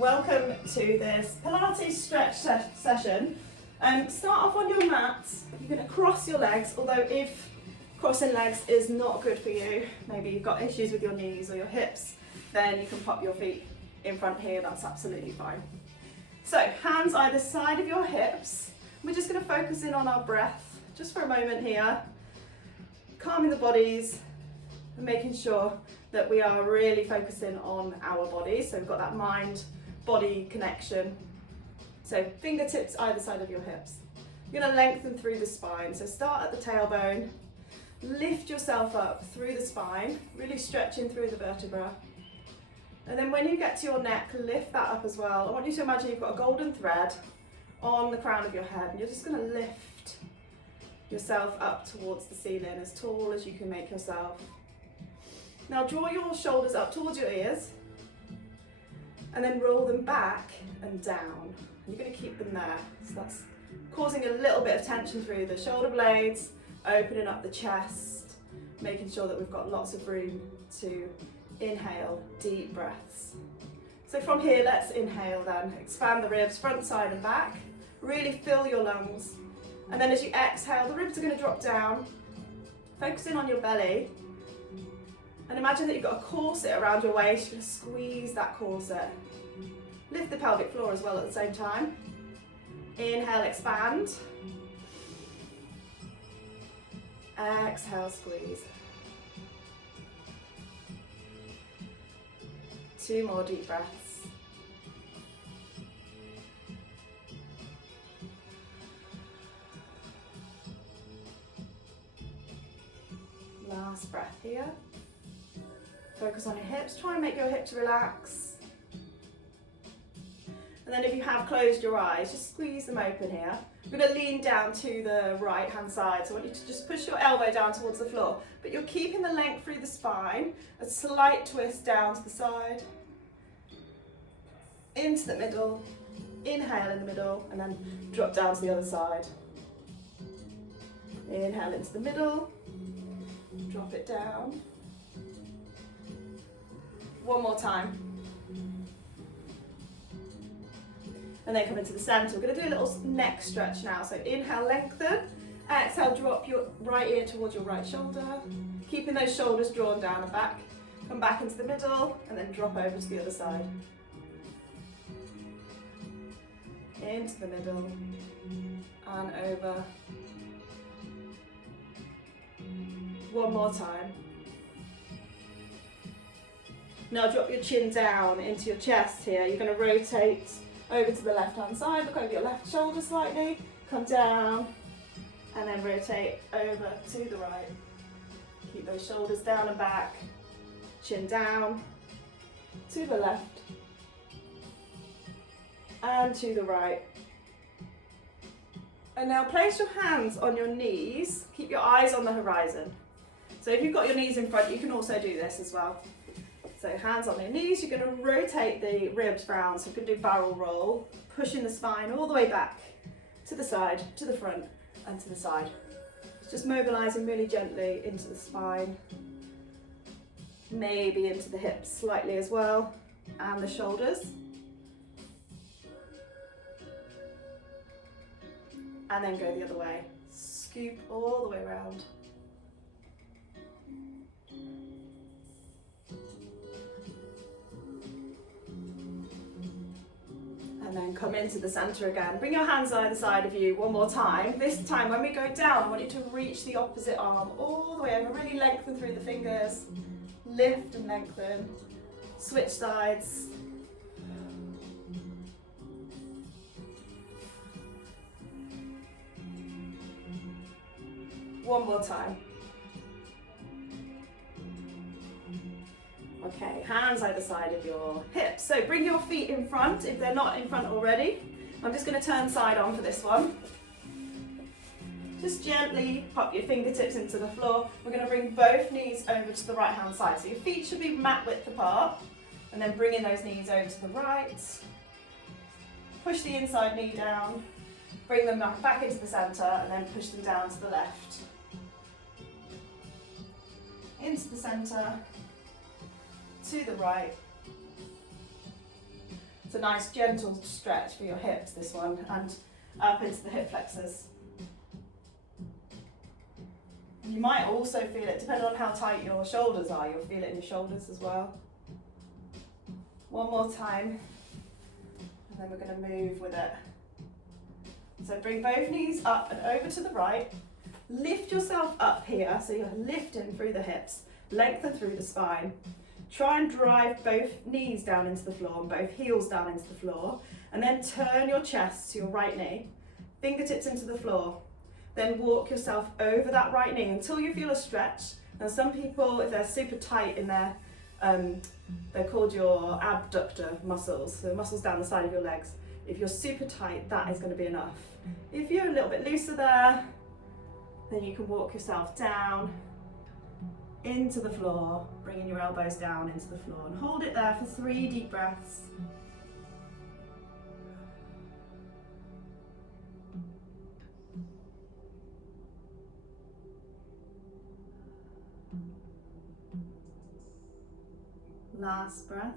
welcome to this Pilates stretch session. Start off on your mat. You're going to cross your legs, although if crossing legs is not good for you, maybe you've got issues with your knees or your hips, then you can pop your feet in front here, that's absolutely fine. So hands either side of your hips. We're just going to focus in on our breath just for a moment here, calming the bodies and making sure that we are really focusing on our bodies. So we've got that mind-body connection. So fingertips either side of your hips. You're going to lengthen through the spine. So start at the tailbone, lift yourself up through the spine, really stretching through the vertebra. And then when you get to your neck, lift that up as well. I want you to imagine you've got a golden thread on the crown of your head, and you're just going to lift yourself up towards the ceiling, as tall as you can make yourself. Now draw your shoulders up towards your ears, and then roll them back and down. You're going to keep them there. So that's causing a little bit of tension through the shoulder blades, opening up the chest, making sure that we've got lots of room to inhale, deep breaths. So from here, let's inhale then. Expand the ribs, front, side and back. Really fill your lungs. And then as you exhale, the ribs are going to drop down. Focusing on your belly. And imagine that you've got a corset around your waist. You're going to squeeze that corset. Lift the pelvic floor as well at the same time. Inhale, expand. Exhale, squeeze. 2 more deep breaths. Last breath here. Focus on your hips. Try and make your hips relax. And then if you have closed your eyes, just squeeze them open here. We're going to lean down to the right hand side. So I want you to just push your elbow down towards the floor. But you're keeping the length through the spine. A slight twist down to the side. Into the middle. Inhale in the middle. And then drop down to the other side. Inhale into the middle. Drop it down. One more time. And then come into the centre. We're going to do a little neck stretch now. So inhale, lengthen. Exhale, drop your right ear towards your right shoulder. Keeping those shoulders drawn down and back. Come back into the middle and then drop over to the other side. Into the middle and over. One more time. Now drop your chin down into your chest here. You're going to rotate over to the left hand side, look over your left shoulder slightly, come down, and then rotate over to the right. Keep those shoulders down and back, chin down, to the left, and to the right. And now place your hands on your knees, keep your eyes on the horizon. So if you've got your knees in front, you can also do this as well. So hands on your knees, you're going to rotate the ribs round, so you can do barrel roll, pushing the spine all the way back, to the side, to the front, and to the side. Just mobilising really gently into the spine, maybe into the hips slightly as well, and the shoulders. And then go the other way. Scoop all the way around. And then come into the centre again. Bring your hands either side of you one more time. This time when we go down, I want you to reach the opposite arm all the way over. Really lengthen through the fingers. Lift and lengthen. Switch sides. One more time. Okay, hands either side of your hips. So bring your feet in front if they're not in front already. I'm just going to turn side on for this one. Just gently pop your fingertips into the floor. We're going to bring both knees over to the right hand side. So your feet should be mat width apart. And then bringing those knees over to the right. Push the inside knee down. Bring them back into the centre and then push them down to the left. Into the centre. To the right, It's a nice gentle stretch for your hips, this one, and up into the hip flexors. You might also feel it, depending on how tight your shoulders are, you'll feel it in your shoulders as well. One more time, and then we're going to move with it. So bring both knees up and over to the right. Lift yourself up here, so you're lifting through the hips, lengthen through the spine. Try and drive both knees down into the floor and both heels down into the floor, and then turn your chest to your right knee, fingertips into the floor. Then walk yourself over that right knee until you feel a stretch. Now some people, if they're super tight in their, they're called your abductor muscles, so muscles down the side of your legs. If you're super tight, that is going to be enough. If you're a little bit looser there, then you can walk yourself down into the floor, bringing your elbows down into the floor, and hold it there for 3 deep breaths. Last breath.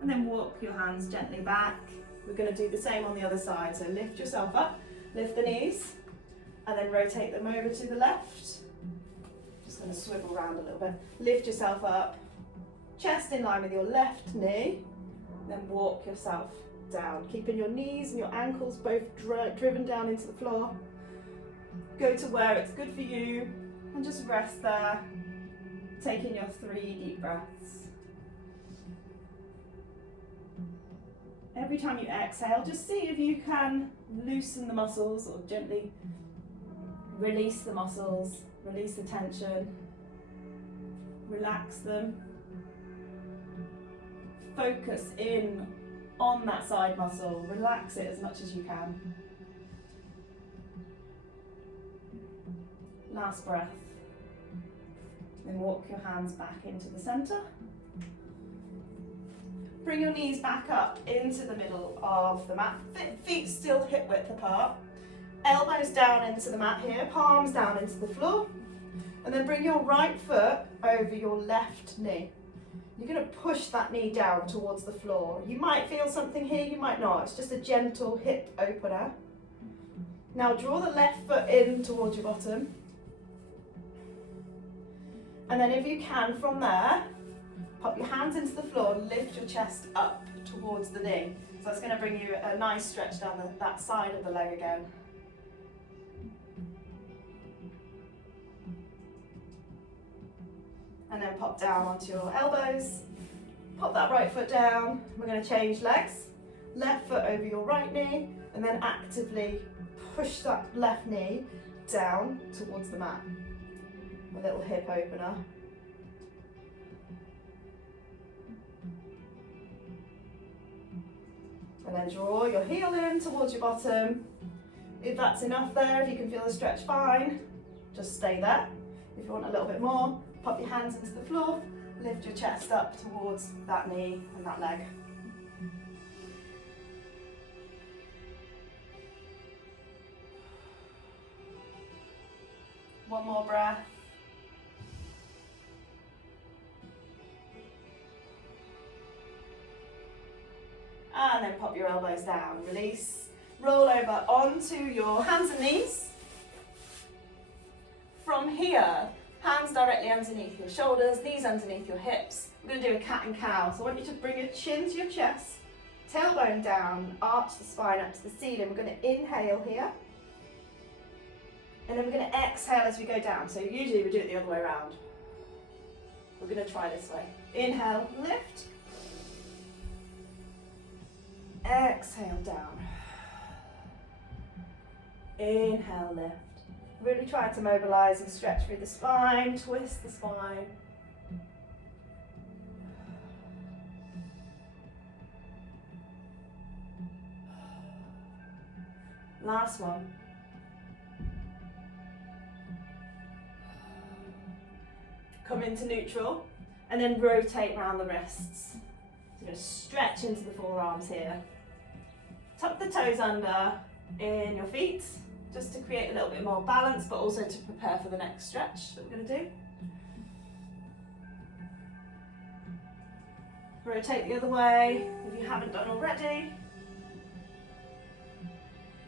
And then walk your hands gently back. We're going to do the same on the other side. So lift yourself up, lift the knees, and then rotate them over to the left. Just going to swivel around a little bit. Lift yourself up, chest in line with your left knee, then walk yourself down, keeping your knees and your ankles both driven down into the floor. Go to where it's good for you and just rest there, taking your 3 deep breaths. Every time you exhale, just see if you can loosen the muscles or gently release the muscles, release the tension, relax them. Focus in on that side muscle, relax it as much as you can. Last breath. Then walk your hands back into the center. Bring your knees back up into the middle of the mat. Feet still hip width apart. Elbows down into the mat here, palms down into the floor. And then bring your right foot over your left knee. You're going to push that knee down towards the floor. You might feel something here, you might not. It's just a gentle hip opener. Now draw the left foot in towards your bottom. And then if you can, from there, pop your hands into the floor and lift your chest up towards the knee. So that's going to bring you a nice stretch down that side of the leg again. And then pop down onto your elbows. Pop that right foot down. We're going to change legs. Left foot over your right knee, and then actively push that left knee down towards the mat. A little hip opener. And then draw your heel in towards your bottom. If that's enough there, if you can feel the stretch, fine. Just stay there. If you want a little bit more, pop your hands into the floor, lift your chest up towards that knee and that leg. One more breath. And then pop your elbows down, release, roll over onto your hands and knees. From here, hands directly underneath your shoulders, knees underneath your hips. We're going to do a cat and cow. So I want you to bring your chin to your chest, tailbone down, arch the spine up to the ceiling. We're going to inhale here. And then we're going to exhale as we go down. So usually we do it the other way around. We're going to try this way. Inhale, lift. Exhale, down. Inhale, lift. Really try to mobilize and stretch through the spine, twist the spine. Last one. Come into neutral and then rotate around the wrists. So you're going to stretch into the forearms here. Tuck the toes under in your feet. just to create a little bit more balance, but also to prepare for the next stretch that we're going to do. Rotate the other way if you haven't done already.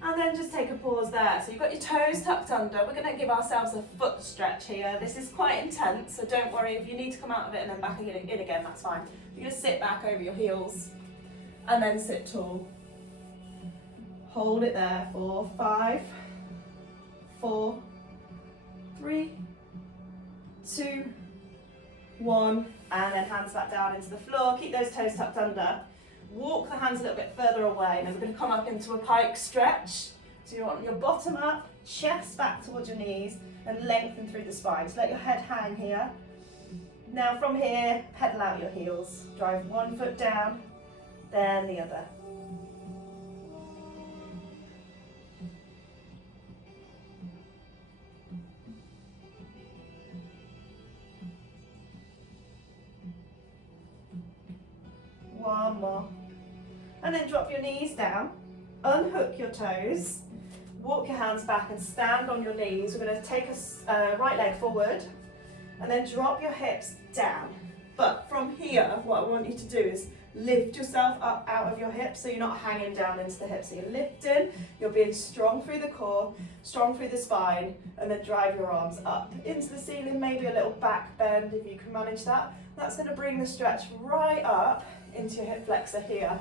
And then just take a pause there. So you've got your toes tucked under. We're going to give ourselves a foot stretch here. This is quite intense, so don't worry if you need to come out of it and then back in again, that's fine. You're going to sit back over your heels and then sit tall. Hold it there for 5, 4, 3, 2, 1, and then hands back down into the floor. Keep those toes tucked under. Walk the hands a little bit further away, and then we're going to come up into a pike stretch. So you want your bottom up, chest back towards your knees, and lengthen through the spine. So let your head hang here. Now from here, pedal out your heels. Drive one foot down, then the other. One more. And then drop your knees down, unhook your toes, walk your hands back and stand on your knees. We're going to take a right leg forward and then drop your hips down. But from here, what I want you to do is lift yourself up out of your hips so you're not hanging down into the hips. So you're lifting, you're being strong through the core, strong through the spine, and then drive your arms up into the ceiling, maybe a little back bend if you can manage that. That's going to bring the stretch right up into your hip flexor here.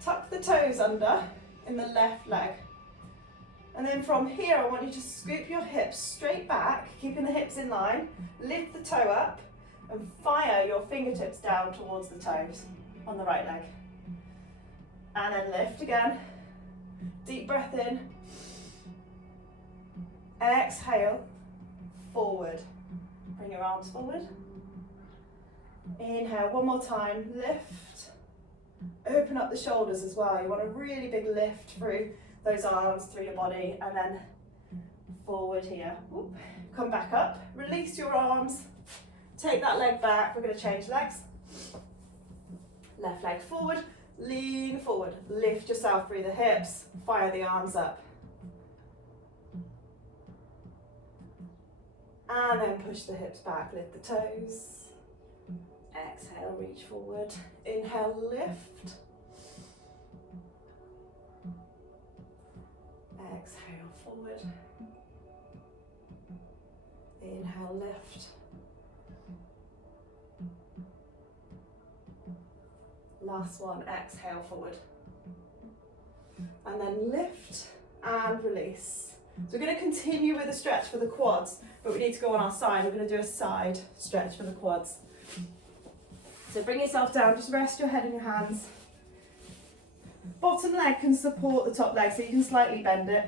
Tuck the toes under in the left leg. And then from here, I want you to scoop your hips straight back, keeping the hips in line, lift the toe up, and fire your fingertips down towards the toes on the right leg. And then lift again. Deep breath in. Exhale, forward. Bring your arms forward. Inhale, one more time, lift. Open up the shoulders as well. You want a really big lift through those arms, through your body, and then forward here. Whoop. Come back up, release your arms, take that leg back. We're going to change legs. Left leg forward, lean forward, lift yourself through the hips, fire the arms up. And then push the hips back, lift the toes. Exhale, reach forward. Inhale, lift. Exhale, forward. Inhale, lift. Last one, exhale, forward. And then lift and release. So we're going to continue with the stretch for the quads, but we need to go on our side. We're going to do a side stretch for the quads. So bring yourself down, just rest your head in your hands. Bottom leg can support the top leg, so you can slightly bend it.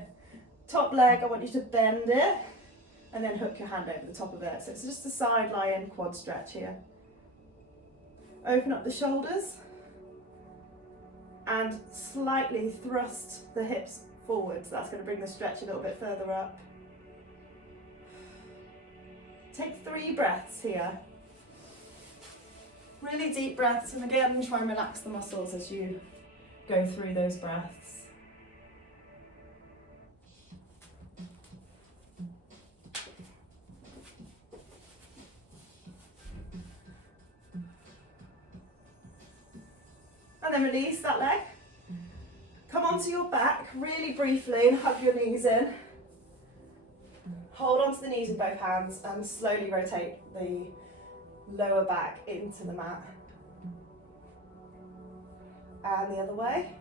Top leg, I want you to bend it, and then hook your hand over the top of it. So it's just a side lying quad stretch here. Open up the shoulders, and slightly thrust the hips forward. So that's going to bring the stretch a little bit further up. Take 3 breaths here. Really deep breaths, and again, try and relax the muscles as you go through those breaths. And then release that leg. Come onto your back really briefly and hug your knees in. Hold onto the knees in both hands and slowly rotate the lower back into the mat. And the other way.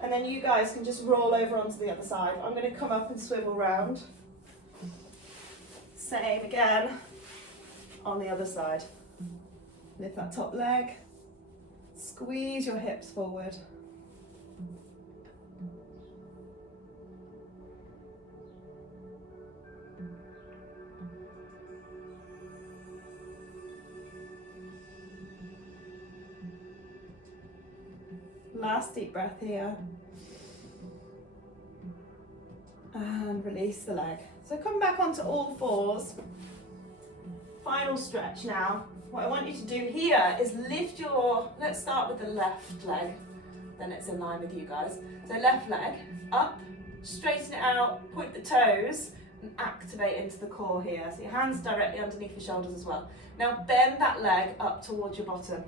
And then you guys can just roll over onto the other side. I'm going to come up and swivel round. Same again on the other side. Lift that top leg. Squeeze your hips forward. Last deep breath here. And release the leg. So come back onto all fours. Final stretch now. What I want you to do here is lift your, let's start with the left leg. then it's in line with you guys. So left leg up, straighten it out, point the toes, and activate into the core here. So your hands directly underneath your shoulders as well. Now bend that leg up towards your bottom.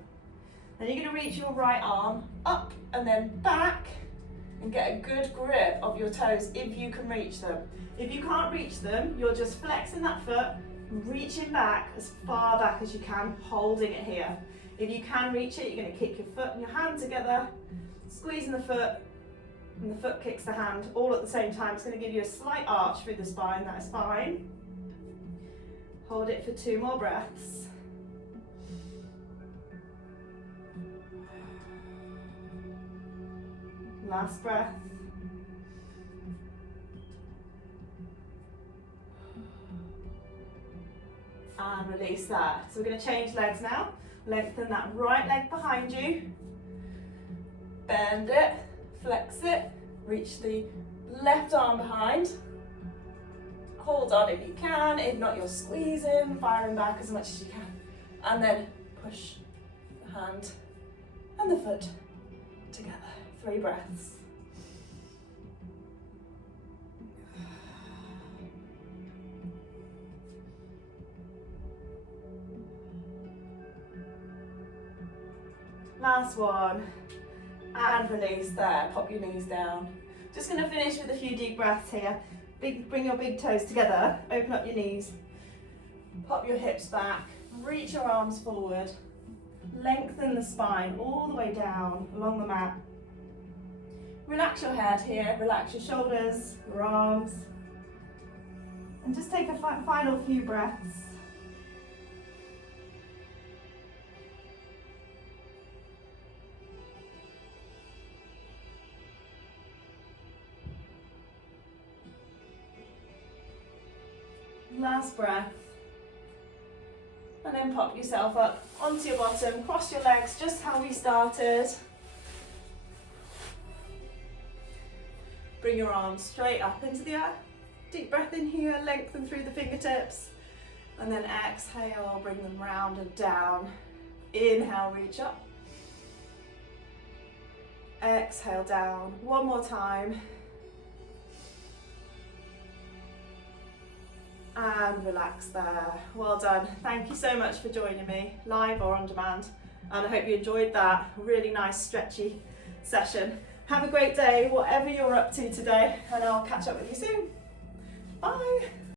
Then you're going to reach your right arm up and then back and get a good grip of your toes if you can reach them. If you can't reach them, you're just flexing that foot, reaching back as far back as you can, holding it here. If you can reach it, you're going to kick your foot and your hand together, squeezing the foot, and the foot kicks the hand all at the same time. It's going to give you a slight arch through the spine, that is fine. Hold it for 2 more breaths. Last breath. And release that. So we're going to change legs now. Lengthen that right leg behind you. Bend it, flex it, reach the left arm behind. Hold on if you can, if not you're squeezing, firing back as much as you can. And then push the hand and the foot together. 3 breaths. Last one. And release there. Pop your knees down. Just going to finish with a few deep breaths here. Bring your big toes together. Open up your knees. Pop your hips back. Reach your arms forward. Lengthen the spine all the way down along the mat. Relax your head here, relax your shoulders, your arms, and just take a final few breaths. Last breath. And then pop yourself up onto your bottom, cross your legs just how we started. Bring your arms straight up into the air. Deep breath in here, lengthen through the fingertips. And then exhale, bring them round and down. Inhale, reach up. Exhale down. One more time. And relax there. Well done. Thank you so much for joining me, live or on demand. And I hope you enjoyed that really nice stretchy session. Have a great day, whatever you're up to today, and I'll catch up with you soon. Bye.